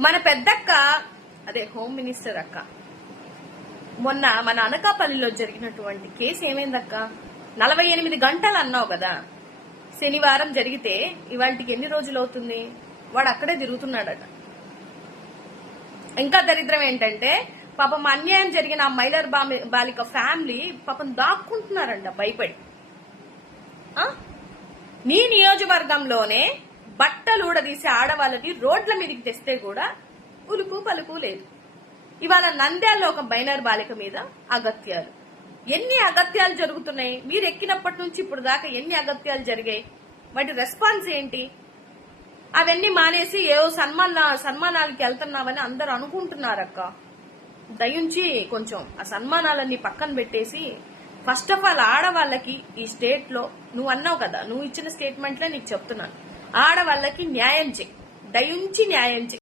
మన పెద్దక్క, అదే హోమ్ మినిస్టర్ అక్క, మొన్న మన అనకాపల్లిలో జరిగినటువంటి కేసు ఏమైందక్క? 48 గంటలు అన్నావు కదా. శనివారం జరిగితే ఇవాళకి ఎన్ని రోజులు అవుతుంది? వాడు అక్కడే తిరుగుతున్నాడట. ఇంకా దరిద్రం ఏంటంటే పాపం అన్యాయం జరిగిన ఆ మైలర్ బాలిక ఫ్యామిలీ పాపం దాక్కుంటున్నారంట భయపడి. నీ నియోజకవర్గంలోనే బట్టలు ఊడదీసే ఆడవాళ్ళని రోడ్ల మీదకి తెస్తే కూడా ఉలుకు పలుకు లేదు. ఇవాళ నంద్యాలలో ఒక మైనర్ బాలిక మీద అగత్యాలు. ఎన్ని అగత్యాలు జరుగుతున్నాయి? మీరు ఎక్కినప్పటి నుంచి ఇప్పుడు దాకా ఎన్ని అగత్యాలు జరిగాయి? వాటి రెస్పాన్స్ ఏంటి? అవన్నీ మానేసి ఏవో సన్మానాలకి వెళ్తున్నావని అందరు అనుకుంటున్నారక్క. దయించి కొంచెం ఆ సన్మానాలన్నీ పక్కన పెట్టేసి ఫస్ట్ ఆఫ్ ఆల్ ఆడవాళ్ళకి ఈ స్టేట్ లో, నువ్వు అన్నావు కదా, నువ్వు ఇచ్చిన స్టేట్మెంట్లే నీకు చెప్తున్నాను, ఆడవాళ్ళకి న్యాయం చేయి, దయించి న్యాయం చేయి.